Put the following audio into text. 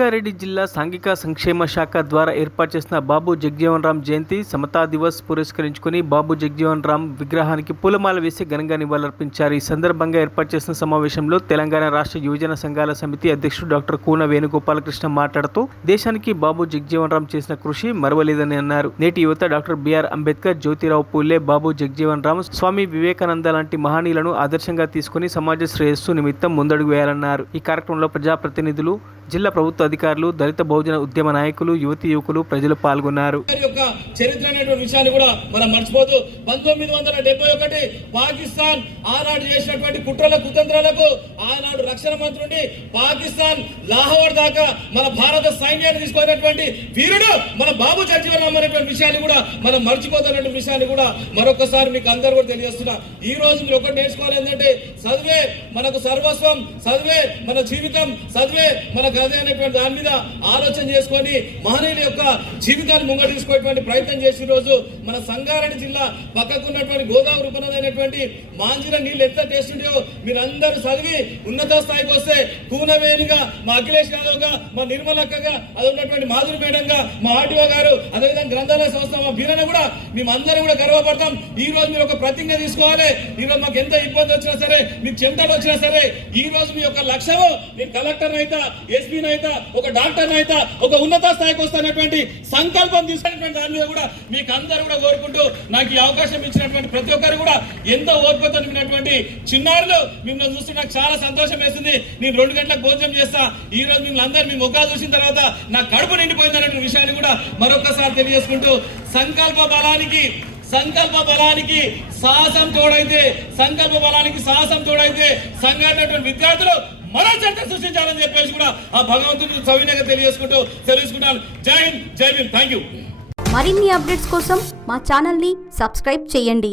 రంగారెడ్డి జిల్లా సాంఘిక సంక్షేమ శాఖ ద్వారా ఏర్పాటు చేసిన బాబు జగజీవన్ రామ్ జయంతి సమతా దివస్ పురస్కరించుకుని బాబు జగజీవన్ రామ్ విగ్రహానికి పూలమాల వేసి ఘనంగా నివాళులర్పించారు. ఈ సందర్భంగా ఏర్పాటు చేసిన సమావేశంలో తెలంగాణ రాష్ట్ర యువజన సంఘాల సమితి అధ్యక్షుడు డాక్టర్ కూన వేణుగోపాలకృష్ణ మాట్లాడుతూ దేశానికి బాబు జగజీవన్ రామ్ చేసిన కృషి మరవలేదని అన్నారు. నేటి యువత డాక్టర్ బిఆర్ అంబేద్కర్, జ్యోతిరావు పూలే, బాబు జగజీవన్ రామ్, స్వామి వివేకానంద లాంటి మహనీయులను ఆదర్శంగా తీసుకుని సమాజ శ్రేయస్సు నిమిత్తం ముందడుగు వేయాలన్నారు. ఈ కార్యక్రమంలో ప్రజాప్రతినిధులు, జిల్లా ప్రభుత్వ అధికారులు, దళిత బహుజన ఉద్యమ నాయకులు, యువతీ యువకులు, ప్రజలు పాల్గొన్నారు. చరిత్ర అనేటువంటి విషయాన్ని కూడా మనం మర్చిపోతూ 1971 పాకిస్తాన్ ఆనాడు చేసినటువంటి కుట్రల కుతంత్రాలకు ఆనాడు రక్షణ మంత్రి నుండి పాకిస్తాన్ లాహోర్ దాకా మన భారత సైన్యాన్ని తీసుకున్నటువంటి వీరుడు మన బాబు జగజీవన్ రామ్ అనేటువంటి విషయాన్ని కూడా మనం మర్చిపోతున్నటువంటి విషయాన్ని కూడా మరొకసారి మీకు అందరూ కూడా తెలియజేస్తున్నా. ఈ రోజు మీరు ఒకటి నేర్చుకోవాలి ఏంటంటే చదివే మనకు సర్వస్వం, చదివే మన జీవితం, చదివే మన గదే అనేటువంటి దాని మీద ఆలోచన చేసుకొని మహనీయుల యొక్క జీవితాన్ని ముంగ తీసుకునేటువంటి ప్రయత్నం చేసి రోజు మన సంగారెడ్డి జిల్లా పక్కకున్నటువంటి గోదావరి ఉపనదైనటువంటి మాంజిల నీళ్ళు ఎంత టేస్ట్ ఉంటాయో మీరందరూ చదివి ఉన్నత స్థాయికి వస్తే కూనవేణిగా, మా అఖిలేష్ యాదవ్గా, మా నిర్మలక్కగా, అది ఉన్నటువంటి మాధురి మేడంగా, మా ఆర్టీఓ గారు, అదేవిధంగా గ్రంథాలయ సంస్థ మా బీరన్న కూడా మేమందరం కూడా గర్వపడతాం. ఈ రోజు మీరు ఒక ప్రతిజ్ఞ తీసుకోవాలి. ఈ రోజు మాకు ఎంత ఇబ్బంది వచ్చినా సరే, మీకు చెమటలు వచ్చినా సరే, ఈ రోజు మీ యొక్క లక్ష్యము నేను కలెక్టర్ అయితే, ఎస్పీ అయితే, ఒక డాక్టర్ అయితే, ఒక ఉన్నత స్థాయికి వస్తున్నటువంటి సంకల్పం తీసుకున్నటువంటి దాని మీద కూడా మీకు అందరూ కూడా కోరుకుంటూ నాకు ఈ అవకాశం ఇచ్చినటువంటి ప్రతి ఒక్కరు కూడా ఎంతో ఓర్పుతో నింపినటువంటి చిన్నారులు మిమ్మల్ని చూసి నాకు చాలా సంతోషం వేస్తుంది. నేను 2 గంటలకు భోజనం చేస్తా. ఈ రోజు మిమ్మల్ని అందరూ మీ ముఖాలు చూసిన తర్వాత నా కడుపు నిండిపోయిందనే విషయాన్ని కూడా మరొకసారి తెలియజేసుకుంటూ సంకల్ప బలానికి సాహసం తోడైతే, సంఘటన విద్యార్థులు మరో చరిత్ర సృష్టించాలని చెప్పేసి కూడా ఆ భగవంతుడు సవినయంగా తెలుసుకుంటాను. జై హింద్, జై భీమ్. Thank you. మరిన్ని అప్డేట్స్ కోసం మా ఛానల్ ని సబ్స్క్రైబ్ చేయండి.